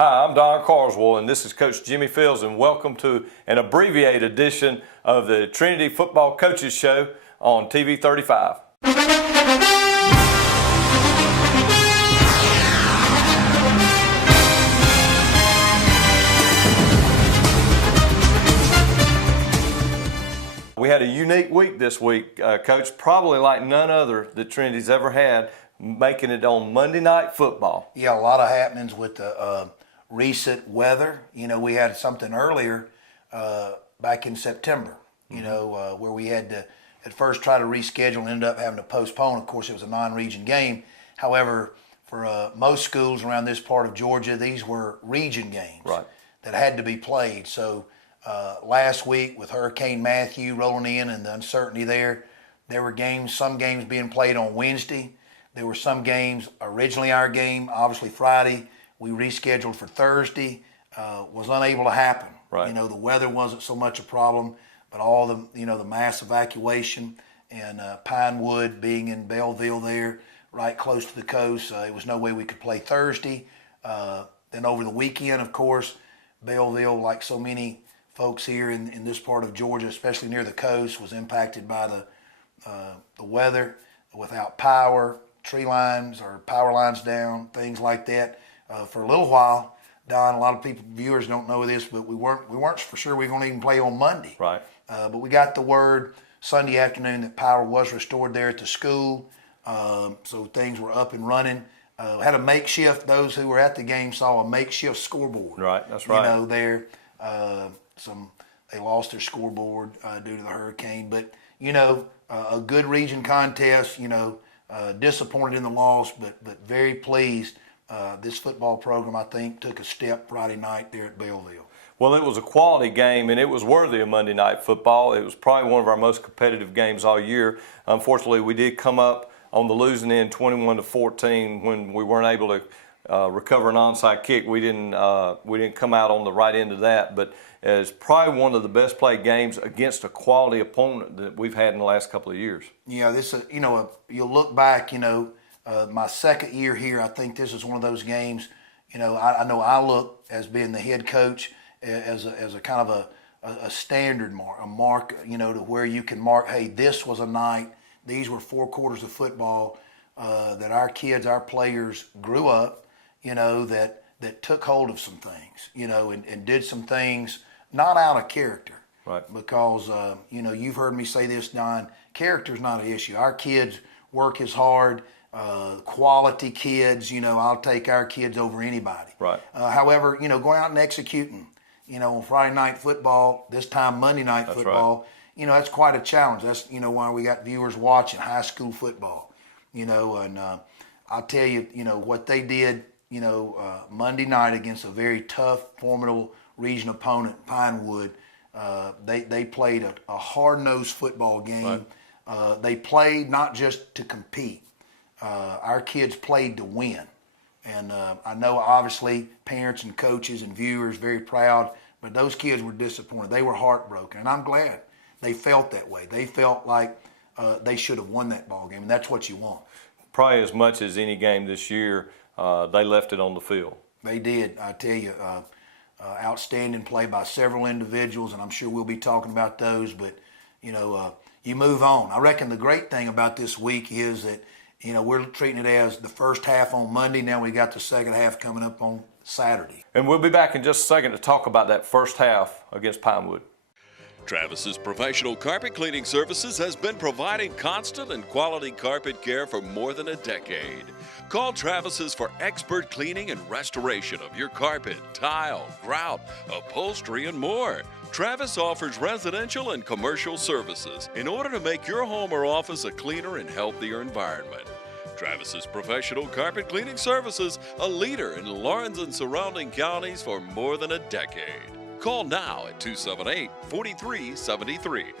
Hi, I'm Don Carswell, and this is Coach Jimmy Fields, and welcome to an abbreviated edition of the Trinity Football Coaches Show on TV 35. We had a unique week this week, Coach, probably like none other that Trinity's ever had, making it on Monday Night Football. Yeah, a lot of happenings with the recent weather. You know, we had something earlier back in September, where we had to at first try to reschedule and ended up having to postpone. Of course, it was a non-region game. However, for most schools around this part of Georgia, these were region games that had to be played. So last week with Hurricane Matthew rolling in and the uncertainty there were some games being played on Wednesday. There were some games, originally our game, obviously Friday, we rescheduled for Thursday, was unable to happen. Right. You know, the weather wasn't so much a problem, but all the, the mass evacuation and Pinewood being in Belleville there, right close to the coast, it was no way we could play Thursday. Then over the weekend, of course, Belleville, like so many folks here in this part of Georgia, especially near the coast, was impacted by the weather, without power, tree lines or power lines down, things like that. For a little while, Don, a lot of viewers don't know this, but we weren't for sure we were going to even play on Monday. Right. But we got the word Sunday afternoon that power was restored there at the school, so things were up and running. Had a makeshift. Those who were at the game saw a makeshift scoreboard. Right. That's right. There. They lost their scoreboard due to the hurricane, but a good region contest. Disappointed in the loss, but very pleased. This football program, I think, took a step Friday night there at Belleville. Well, it was a quality game, and it was worthy of Monday Night Football. It was probably one of our most competitive games all year. Unfortunately, we did come up on the losing end 21-14 when we weren't able to recover an onside kick. We didn't come out on the right end of that, but it's probably one of the best played games against a quality opponent that we've had in the last couple of years. Yeah, this you'll look back, my second year here, I think this is one of those games, I know I look as being the head coach as a kind of a standard mark, to where you can mark, hey, this was a night, these were 4 quarters of football that our kids, our players grew up, that took hold of some things, and did some things not out of character. Right. Because, you've heard me say this, Don, character's not an issue. Our kids work as hard, quality kids, I'll take our kids over anybody. Right. However, going out and executing, on Friday night football, this time Monday night football, right. That's quite a challenge. That's, why we got viewers watching high school football, and I'll tell you, what they did, Monday night against a very tough, formidable region opponent, Pinewood. They played a hard-nosed football game. Right. They played not just to compete. Our kids played to win. And I know, obviously, parents and coaches and viewers very proud, but those kids were disappointed. They were heartbroken, and I'm glad they felt that way. They felt like they should have won that ball game, and that's what you want. Probably as much as any game this year, they left it on the field. They did. I tell you, outstanding play by several individuals, and I'm sure we'll be talking about those, but, you move on. I reckon the great thing about this week is that, we're treating it as the first half on Monday. Now we got the second half coming up on Saturday. And we'll be back in just a second to talk about that first half against Pinewood. Travis's Professional Carpet Cleaning Services has been providing constant and quality carpet care for more than a decade. Call Travis's for expert cleaning and restoration of your carpet, tile, grout, upholstery, and more. Travis offers residential and commercial services in order to make your home or office a cleaner and healthier environment. Travis's Professional Carpet Cleaning Services, a leader in Lawrence and surrounding counties for more than a decade. Call now at 278-4373.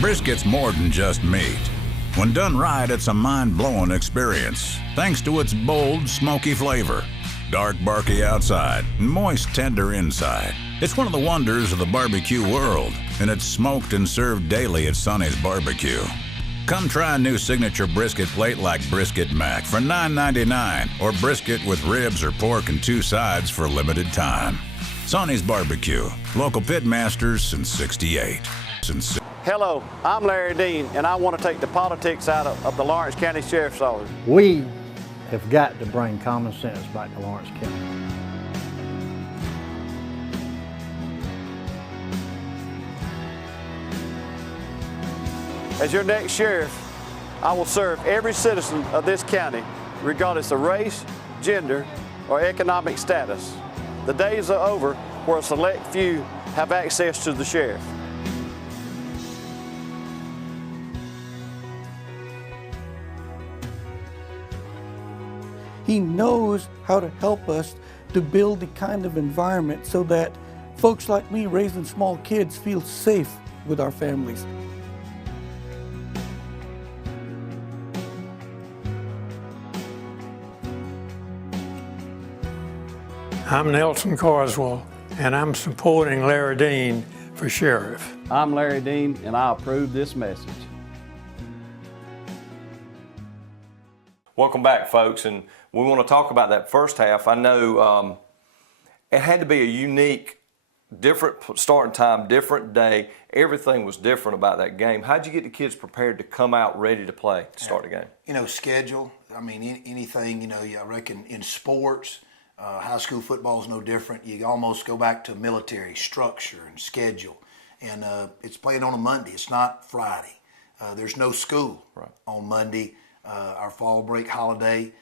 Brisket's more than just meat. When done right, it's a mind-blowing experience, thanks to its bold, smoky flavor. Dark, barky outside, and moist, tender inside. It's one of the wonders of the barbecue world, and it's smoked and served daily at Sonny's Barbecue. Come try a new signature brisket plate like Brisket Mac for $9.99 or brisket with ribs or pork and 2 sides for a limited time. Sonny's Barbecue, local pit masters since '68. Hello, I'm Larry Dean, and I want to take the politics out of the Lawrence County Sheriff's Office. We have got to bring common sense back to Lawrence County. As your next sheriff, I will serve every citizen of this county, regardless of race, gender, or economic status. The days are over where a select few have access to the sheriff. He knows how to help us to build the kind of environment so that folks like me raising small kids feel safe with our families. I'm Nelson Carswell, and I'm supporting Larry Dean for sheriff. I'm Larry Dean, and I approve this message. Welcome back, folks, and we want to talk about that first half. I know it had to be a unique, different starting time, different day. Everything was different about that game. How'd you get the kids prepared to come out ready to play to start the game? Schedule. I mean, anything, I reckon in sports, high school football is no different. You almost go back to military structure and schedule. And it's playing on a Monday. It's not Friday. There's no school on Monday. Our fall break holiday.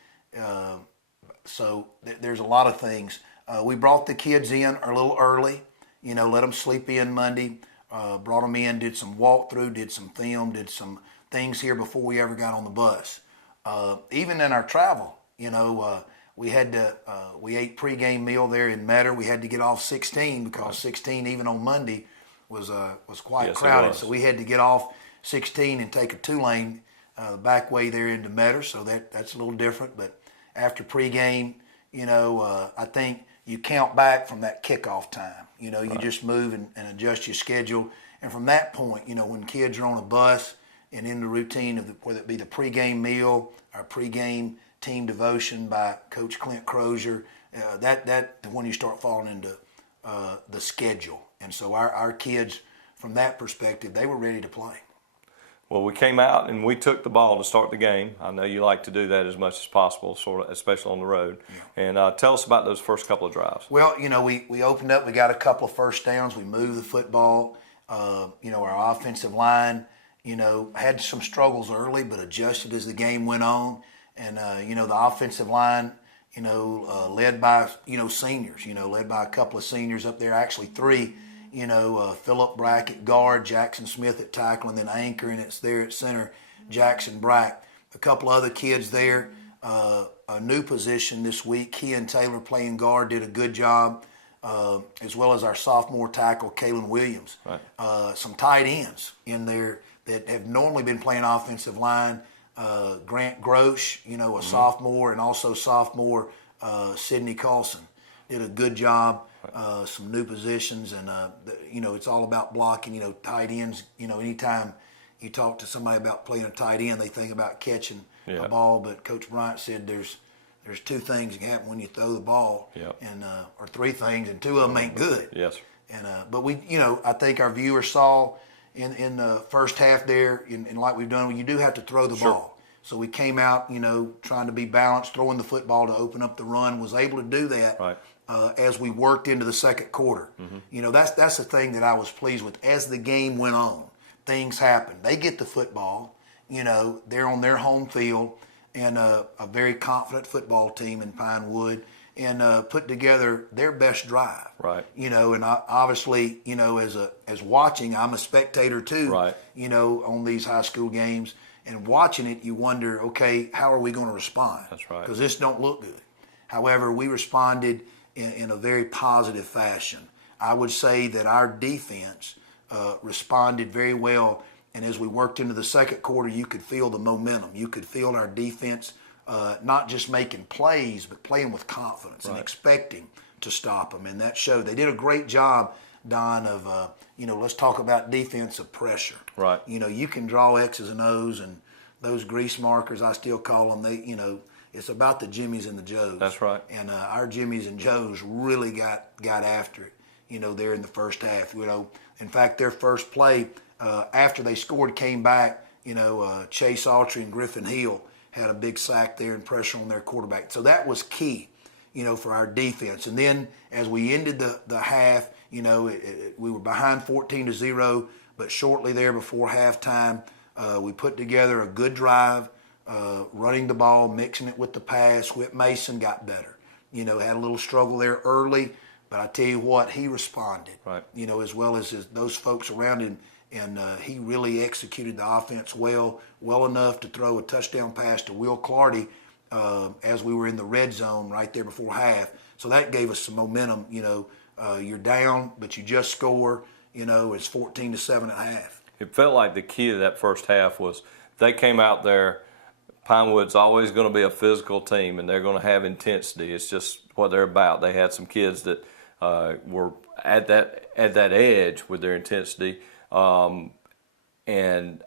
So there's a lot of things. We brought the kids in a little early, let them sleep in Monday, brought them in, did some walkthrough, did some film, did some things here before we ever got on the bus. Even in our travel, we had to, we ate pregame meal there in Metter. We had to get off 16 because 16, even on Monday, was quite crowded. So we had to get off 16 and take a 2-lane back way there into Metter. So that's a little different. But after pregame, I think you count back from that kickoff time. You just move and adjust your schedule. And from that point, when kids are on a bus and in the routine of whether it be the pregame meal or pregame team devotion by Coach Clint Crozier, that when you start falling into the schedule. And so our kids, from that perspective, they were ready to play. Well, we came out and we took the ball to start the game. I know you like to do that as much as possible, especially on the road. Yeah. And tell us about those first couple of drives. Well, we opened up. We got a couple of first downs. We moved the football. Our offensive line, had some struggles early, but adjusted as the game went on. And, the offensive line, led by, seniors, led by a couple of seniors up there, actually 3. Philip Brack at guard, Jackson Smith at tackle, and then anchor, and it's there at center, Jackson Brack. A couple other kids there, a new position this week. Kean Taylor playing guard did a good job, as well as our sophomore tackle, Kalen Williams. Right. Some tight ends in there that have normally been playing offensive line. Grant Grosh, a sophomore, and also sophomore Sidney Carlson did a good job. Some new positions, and it's all about blocking. Tight ends. Anytime you talk to somebody about playing a tight end, they think about catching a ball. But Coach Bryant said there's 2 things that can happen when you throw the ball, and or 3 things, and 2 of them ain't good. Yes. And but we, I think our viewers saw in the first half there, and like we've done, you do have to throw the ball. So we came out, trying to be balanced, throwing the football to open up the run. Was able to do that. Right. As we worked into the second quarter. Mm-hmm. That's the thing that I was pleased with. As the game went on, things happened. They get the football, they're on their home field, and a very confident football team in Pinewood, and put together their best drive. Right. And obviously, as watching, I'm a spectator too, right. On these high school games, and watching it, you wonder, okay, how are we going to respond? That's right. Because this don't look good. However, we responded in a very positive fashion. I would say that our defense responded very well, and as we worked into the second quarter, you could feel the momentum. You could feel our defense not just making plays, but playing with confidence and expecting to stop them, and that showed. They did a great job Don, of, let's talk about defensive pressure. Right. You can draw X's and O's and those grease markers, I still call them, it's about the Jimmies and the Joes. That's right. And our Jimmies and Joes really got after it, there in the first half. In fact, their first play after they scored came back, Chase Autry and Griffin Hill had a big sack there and pressure on their quarterback. So that was key, for our defense. And then as we ended the half, we were behind 14-0, but shortly there before halftime, we put together a good drive, running the ball, mixing it with the pass. Whit Mason got better. Had a little struggle there early, but I tell you what, he responded. Right. As well as those folks around him, and he really executed the offense well enough to throw a touchdown pass to Will Clardy as we were in the red zone right there before half. So that gave us some momentum. You're down, but you just score. It's 14-7 at half. It felt like the key to that first half was they came out there. Pinewood's always going to be a physical team, and they're going to have intensity. It's just what they're about. They had some kids that were at that edge with their intensity, and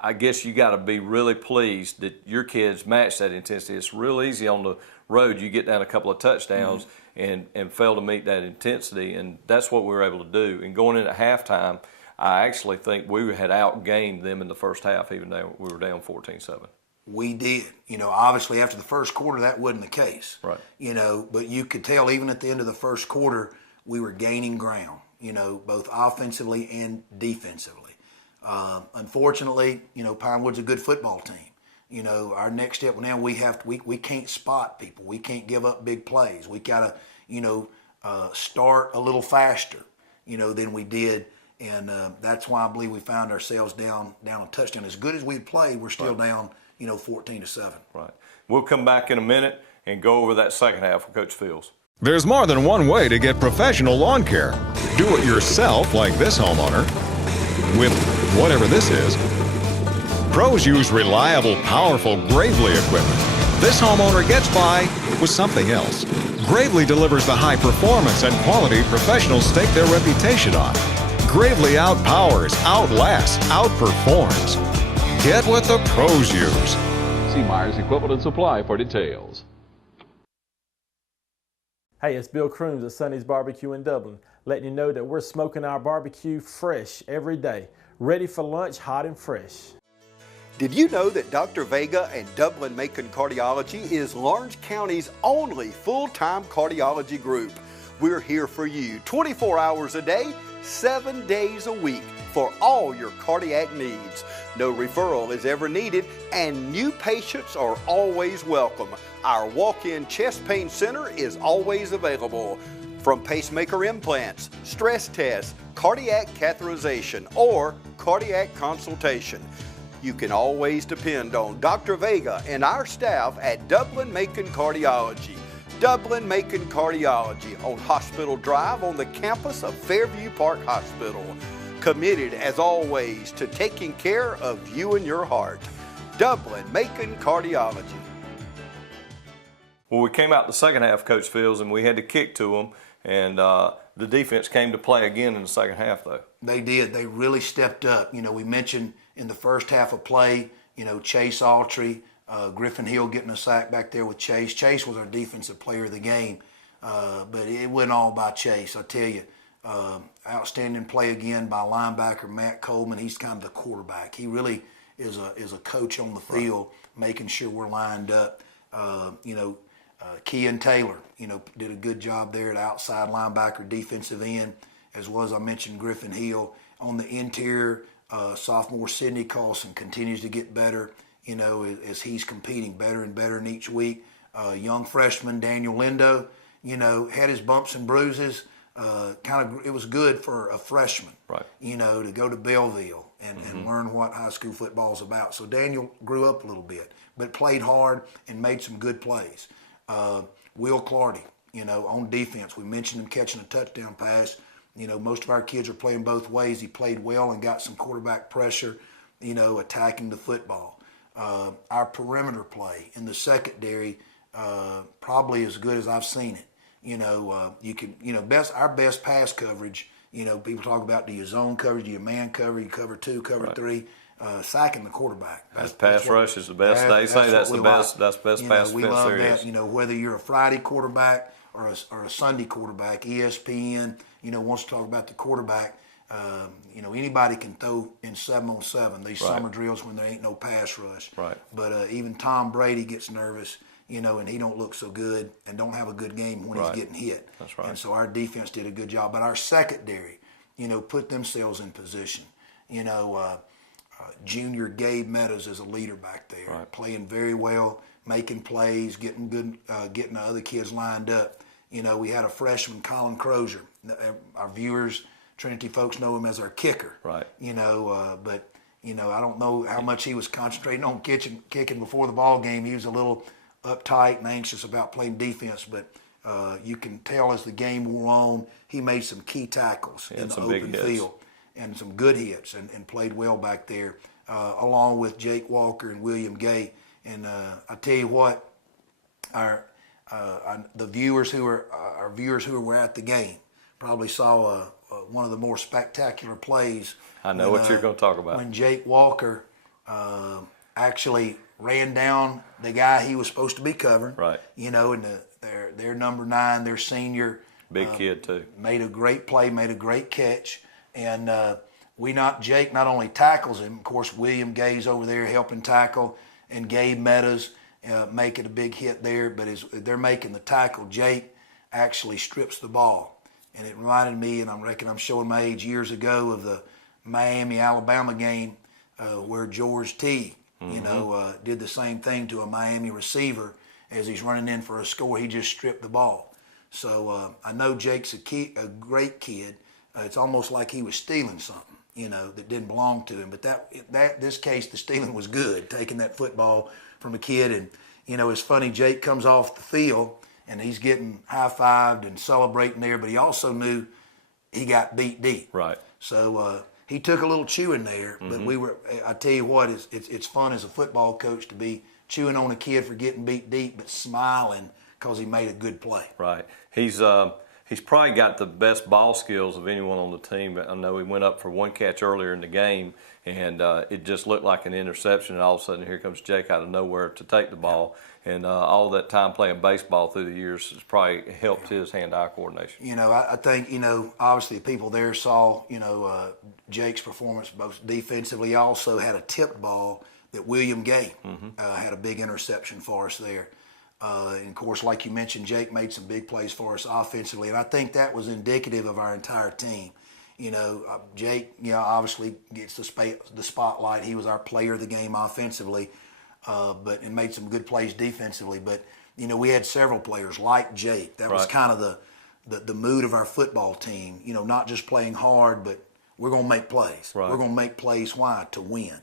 I guess you got to be really pleased that your kids match that intensity. It's real easy on the road. You get down a couple of touchdowns and fail to meet that intensity, and that's what we were able to do. And going into halftime, I actually think we had outgained them in the first half, even though we were down 14-7. We did. Obviously after the first quarter, that wasn't the case. Right. But you could tell even at the end of the first quarter, we were gaining ground, both offensively and defensively. Unfortunately, Pinewood's a good football team. Our next step now, we can't spot people. We can't give up big plays. We got to, start a little faster, than we did. And that's why I believe we found ourselves down a touchdown. As good as we played, we're still down, 14-7. Right. We'll come back in a minute and go over that second half with Coach Fields. There's more than one way to get professional lawn care. Do it yourself, like this homeowner, with whatever this is. Pros use reliable, powerful Gravely equipment. This homeowner gets by with something else. Gravely delivers the high performance and quality professionals stake their reputation on. Gravely outpowers, outlasts, outperforms. Get what the pros use. See Myers Equipment and Supply for details. Hey, it's Bill Crooms at Sonny's Barbecue in Dublin, letting you know that we're smoking our barbecue fresh every day, ready for lunch, hot and fresh. Did you know that Dr. Vega and Dublin-Macon Cardiology is Lawrence County's only full-time cardiology group? We're here for you 24 hours a day, 7 days a week for all your cardiac needs. No referral is ever needed, and new patients are always welcome. Our walk-in chest pain center is always available. From pacemaker implants, stress tests, cardiac catheterization, or cardiac consultation, you can always depend on Dr. Vega and our staff at Dublin-Macon Cardiology. Dublin-Macon Cardiology on Hospital Drive on the campus of Fairview Park Hospital. Committed, as always, to taking care of you and your heart. Dublin-Macon Cardiology. Well, we came out the second half, Coach Fields, and we had to kick to them, and the defense came to play again in the second half, though. They did. They really stepped up. We mentioned in the first half of play, Chase Autry, Griffin Hill getting a sack back there with Chase. Chase was our defensive player of the game, but it wasn't all by Chase, I tell you. Outstanding play again by linebacker Matt Coleman. He's kind of the quarterback. He really is a coach on the field, making sure we're lined up. Kean Taylor, did a good job there at outside linebacker, defensive end, as well as I mentioned Griffin Hill. On the interior, sophomore Sidney Carlson continues to get better, as he's competing better and better in each week. Young freshman Daniel Lindo, had his bumps and bruises. It was good for a freshman, right? To go to Belleville and learn what high school football is about. So Daniel grew up a little bit, but played hard and made some good plays. Will Clardy, on defense, we mentioned him catching a touchdown pass. Most of our kids are playing both ways. He played well and got some quarterback pressure, attacking the football. Our perimeter play in the secondary, probably as good as I've seen it. Our best pass coverage You know, people talk about, do you zone coverage, do you man cover, you cover 2, cover 3, sacking the quarterback. That's pass rush is the best. They say that's the best. That's the best pass we defense love there that. is. You know, whether you're a Friday quarterback or a Sunday quarterback, ESPN, you know, wants to talk about the quarterback. You know, anybody can throw in 7-on-7. These summer drills when there ain't no pass rush. Right. But even Tom Brady gets nervous, you know, and he don't look so good and don't have a good game when he's getting hit. That's right. And so our defense did a good job. But our secondary, you know, put themselves in position. You know, junior Gabe Meadows is a leader back there, playing very well, making plays, getting the other kids lined up. You know, we had a freshman, Colin Crozier. Our viewers, Trinity folks, know him as our kicker. Right. You know, but you know, I don't know how much he was concentrating on kicking before the ball game. He was a little uptight and anxious about playing defense, but you can tell as the game wore on, he made some key tackles in the open field and some good hits and played well back there, along with Jake Walker and William Gay. And I tell you what, the viewers who were at the game probably saw one of the more spectacular plays. I know what you're going to talk about. When Jake Walker actually ran down the guy he was supposed to be covering. Right. You know, and their number 9, their senior. Big kid too. Made a great play, made a great catch. And Jake not only tackles him, of course, William Gay's over there helping tackle, and Gabe Meadows making a big hit there. But as they're making the tackle, Jake actually strips the ball. And it reminded me, and I reckon I'm showing my age, years ago of the Miami-Alabama game where George T., you know, did the same thing to a Miami receiver as he's running in for a score. He just stripped the ball. So I know Jake's a great kid. It's almost like he was stealing something, you know, that didn't belong to him. But this case, the stealing was good, taking that football from a kid. And, you know, it's funny, Jake comes off the field, and he's getting high-fived and celebrating there, but he also knew he got beat deep. Right. So he took a little chewing there, but I tell you what, it's fun as a football coach to be chewing on a kid for getting beat deep, but smiling because he made a good play. Right. He's probably got the best ball skills of anyone on the team. I know he went up for one catch earlier in the game, and it just looked like an interception, and all of a sudden here comes Jake out of nowhere to take the ball. And all that time playing baseball through the years has probably helped his hand-eye coordination. You know, I think, you know, obviously people there saw, you know, Jake's performance both defensively. He also had a tipped ball that William Gay had a big interception for us there. And, of course, like you mentioned, Jake made some big plays for us offensively, and I think that was indicative of our entire team. You know, Jake, you know, obviously gets the spotlight. He was our player of the game offensively. And made some good plays defensively. But, you know, we had several players like Jake. That was kind of the mood of our football team. You know, not just playing hard, but we're going to make plays. Right. We're going to make plays. Why? To win.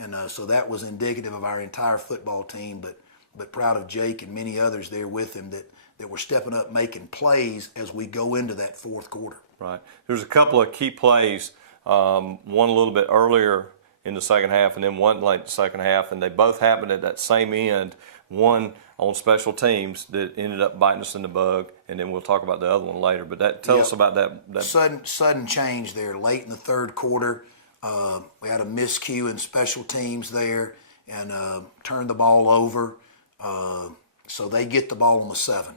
And so that was indicative of our entire football team. But proud of Jake and many others there with him that were stepping up, making plays as we go into that fourth quarter. Right. There's a couple of key plays. One a little bit earlier in the second half, and then one late in the second half, and they both happened at that same end. One on special teams that ended up biting us in the bug, and then we'll talk about the other one later. But tell us about that. Sudden change there late in the third quarter. We had a miscue in special teams there and turned the ball over. So they get the ball on the 7.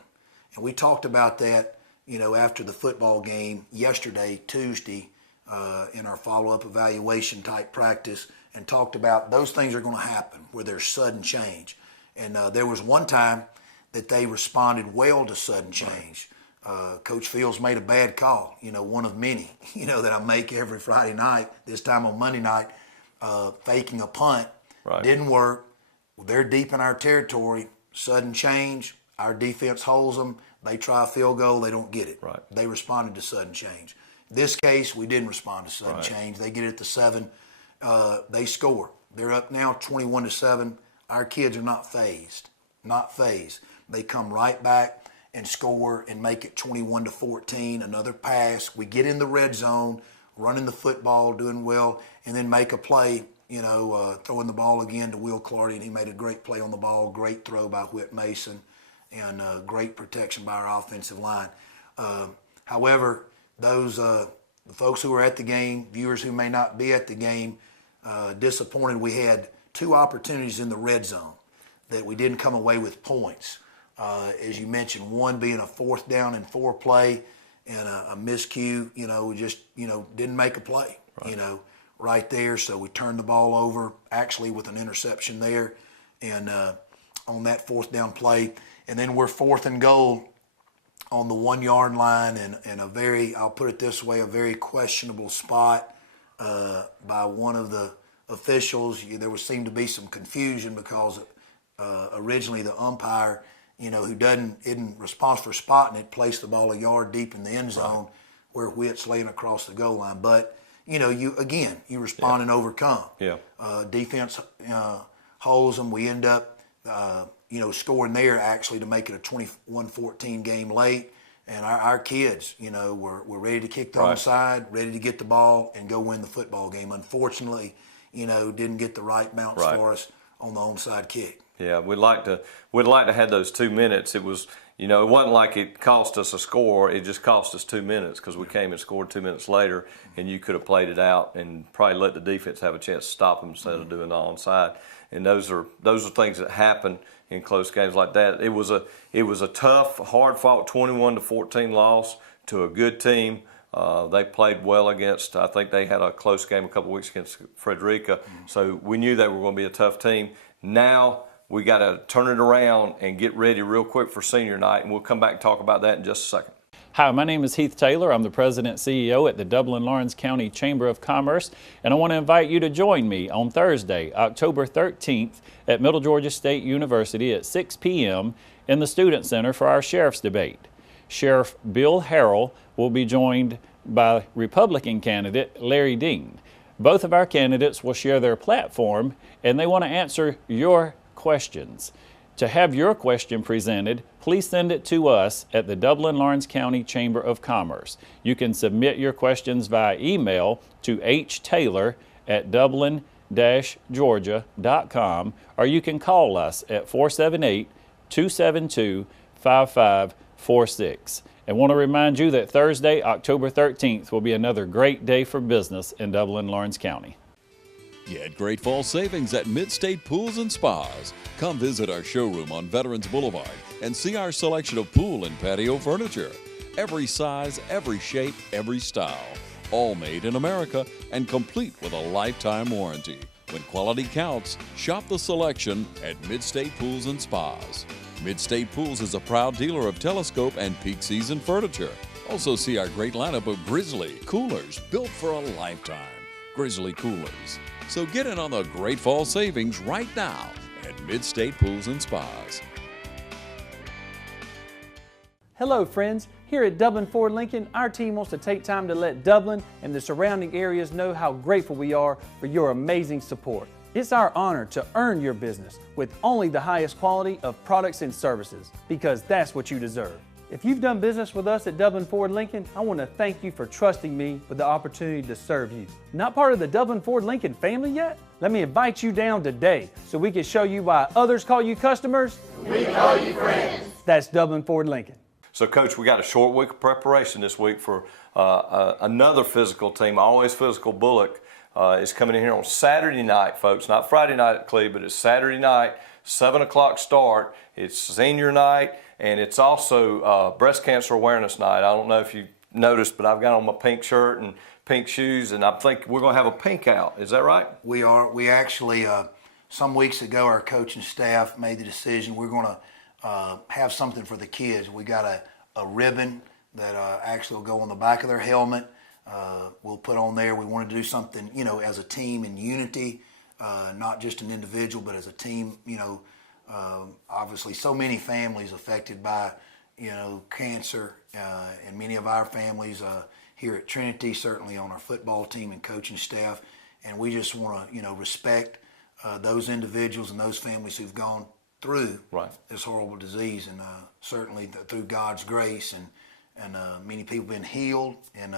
And we talked about that, you know, after the football game yesterday, Tuesday, in our follow-up evaluation type practice, and talked about those things are going to happen where there's sudden change. And there was one time that they responded well to sudden change. Coach Fields made a bad call, you know, one of many, you know, that I make every Friday night, this time on Monday night, faking a punt. Didn't work. They're deep in our territory. Sudden change. Our defense holds them. They try a field goal. They don't get it. They responded to sudden change. This case, we didn't respond to sudden change. They get it at the 7. They score. They're up now 21-7. Our kids are not phased. Not phased. They come right back and score and make it 21-14. Another pass. We get in the red zone, running the football, doing well, and then make a play, you know, throwing the ball again to Will Clardy, and he made a great play on the ball. Great throw by Whit Mason, and great protection by our offensive line. However, those the folks who were at the game, viewers who may not be at the game, disappointed. We had 2 opportunities in the red zone that we didn't come away with points. As you mentioned, one being a 4th down and 4 play and a miscue, we just, didn't make a play, right there. So we turned the ball over, actually with an interception there, and on that 4th down play. And then we're 4th and goal on the 1-yard line, and a very, I'll put it this way, a very questionable spot by one of the officials. There seemed to be some confusion because originally the umpire, who isn't responsible for spotting it, placed the ball a yard deep in the end zone where Witt's laying across the goal line. But, you respond and overcome. Yeah. Defense holds them. We end up, scoring there actually to make it a 21-14 game late. And our kids, were ready to kick the onside, ready to get the ball and go win the football game. Unfortunately, didn't get the right bounce for us on the onside kick. Yeah, we'd like to have those 2 minutes. It was, it wasn't like it cost us a score. It just cost us 2 minutes because we came and scored 2 minutes later, and you could have played it out and probably let the defense have a chance to stop them instead of doing the onside. And those are things that happen in close games like that. It was a tough, hard-fought 21-14 loss to a good team. They played well against, I think they had a close game a couple weeks against Frederica. So we knew they were going to be a tough team. Now we got to turn it around and get ready real quick for senior night, and we'll come back and talk about that in just a second. Hi, my name is Heath Taylor. I'm the President and CEO at the Dublin-Lawrence County Chamber of Commerce, and I want to invite you to join me on Thursday, October 13th at Middle Georgia State University at 6 p.m. in the Student Center for our Sheriff's Debate. Sheriff Bill Harrell will be joined by Republican candidate Larry Dean. Both of our candidates will share their platform, and they want to answer your questions. To have your question presented, please send it to us at the Dublin-Lawrence County Chamber of Commerce. You can submit your questions via email to htaylor@dublin-georgia.com, or you can call us at 478-272-5546. And want to remind you that Thursday, October 13th will be another great day for business in Dublin-Lawrence County. Get great fall savings at Mid-State Pools and Spas. Come visit our showroom on Veterans Boulevard and see our selection of pool and patio furniture. Every size, every shape, every style. All made in America and complete with a lifetime warranty. When quality counts, shop the selection at Mid-State Pools and Spas. Mid-State Pools is a proud dealer of telescope and peak season furniture. Also see our great lineup of Grizzly coolers built for a lifetime. Grizzly coolers. So get in on the great fall savings right now at Mid-State Pools and Spas. Hello friends, here at Dublin Ford Lincoln, our team wants to take time to let Dublin and the surrounding areas know how grateful we are for your amazing support. It's our honor to earn your business with only the highest quality of products and services, because that's what you deserve. If you've done business with us at Dublin Ford Lincoln, I want to thank you for trusting me with the opportunity to serve you. Not part of the Dublin Ford Lincoln family yet? Let me invite you down today so we can show you why others call you customers. We call you friends. That's Dublin Ford Lincoln. So, Coach, we got a short week of preparation this week for another physical team. Always Physical Bullock is coming in here on Saturday night, folks. Not Friday night at Cleve, but it's Saturday night, 7 o'clock start. It's senior night, and it's also Breast Cancer Awareness Night. I don't know if you noticed, but I've got on my pink shirt and pink shoes, and I think we're going to have a pink out. Is that right? We are. We actually, some weeks ago, our coaching staff made the decision we're going to have something for the kids. We got a ribbon that actually will go on the back of their helmet. We'll put on there. We want to do something, as a team in unity, not just an individual, but as a team. Obviously, so many families affected by, cancer, and many of our families here at Trinity, certainly on our football team and coaching staff, and we just want to, respect those individuals and those families who've gone through this horrible disease, and certainly through God's grace, and many people have been healed, and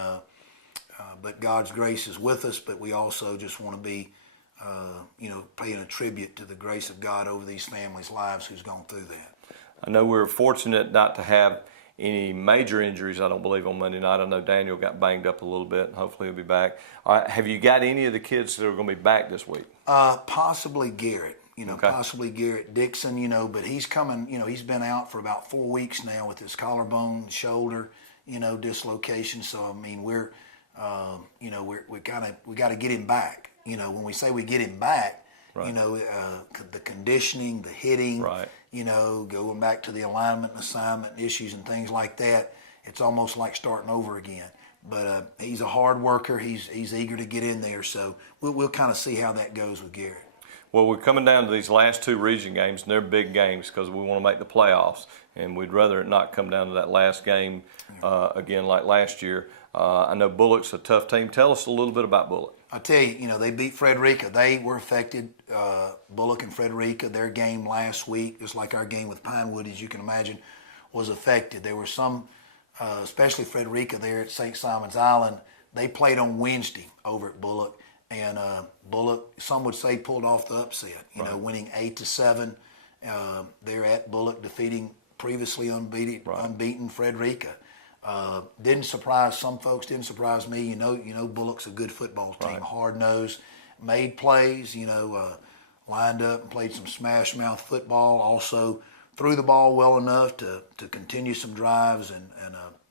but God's grace is with us. But we also just want to be, paying a tribute to the grace of God over these families' lives who's gone through that. I know we're fortunate not to have any major injuries, I don't believe, on Monday night. I know Daniel got banged up a little bit, and hopefully he'll be back. Have you got any of the kids that are going to be back this week? Possibly Garrett. Okay. Possibly Garrett Dixon, but he's coming, he's been out for about 4 weeks now with his collarbone, shoulder, dislocation. So, I mean, we got to get him back. When we say we get him back, right. The conditioning, the hitting, right. Going back to the alignment and assignment issues and things like that, it's almost like starting over again. But he's a hard worker. He's eager to get in there. So we'll kind of see how that goes with Garrett. Well, we're coming down to these last 2 region games, and they're big games because we want to make the playoffs, and we'd rather it not come down to that last game again like last year. I know Bullock's a tough team. Tell us a little bit about Bullock. I'll tell you, they beat Frederica. They were affected, Bullock and Frederica. Their game last week, just like our game with Pinewood, as you can imagine, was affected. There were some, especially Frederica there at St. Simon's Island, they played on Wednesday over at Bullock. And Bullock, some would say, pulled off the upset, right. Winning 8-7. They're at Bullock, defeating previously unbeaten Frederica. Didn't surprise some folks, didn't surprise me. Bullock's a good football team, right. hard-nosed, made plays, lined up and played some smash-mouth football. Also threw the ball well enough to continue some drives and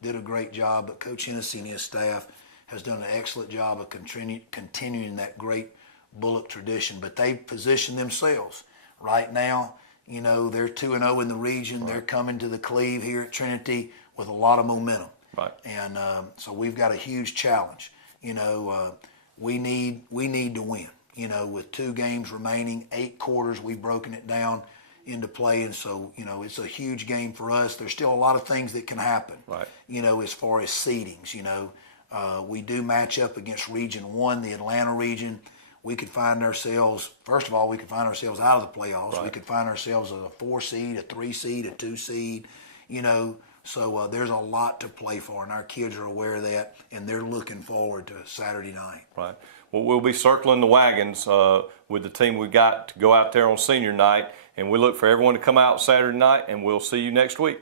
did a great job. But Coach Hennessy and his staff has done an excellent job of continuing that great Bullock tradition. But they position themselves right now. They're 2-0 in the region. Right. They're coming to the Cleve here at Trinity with a lot of momentum. Right. And so we've got a huge challenge. We need to win. With 2 games remaining, 8 quarters, we've broken it down into play, and so it's a huge game for us. There's still a lot of things that can happen. Right. As far as seedings. We do match up against Region 1, the Atlanta region. We could find ourselves, first of all, out of the playoffs. Right. We could find ourselves as a 4 seed, a 3 seed, a 2 seed, So there's a lot to play for, and our kids are aware of that, and they're looking forward to Saturday night. Right. Well, we'll be circling the wagons with the team we got to go out there on senior night, and we look for everyone to come out Saturday night, and we'll see you next week.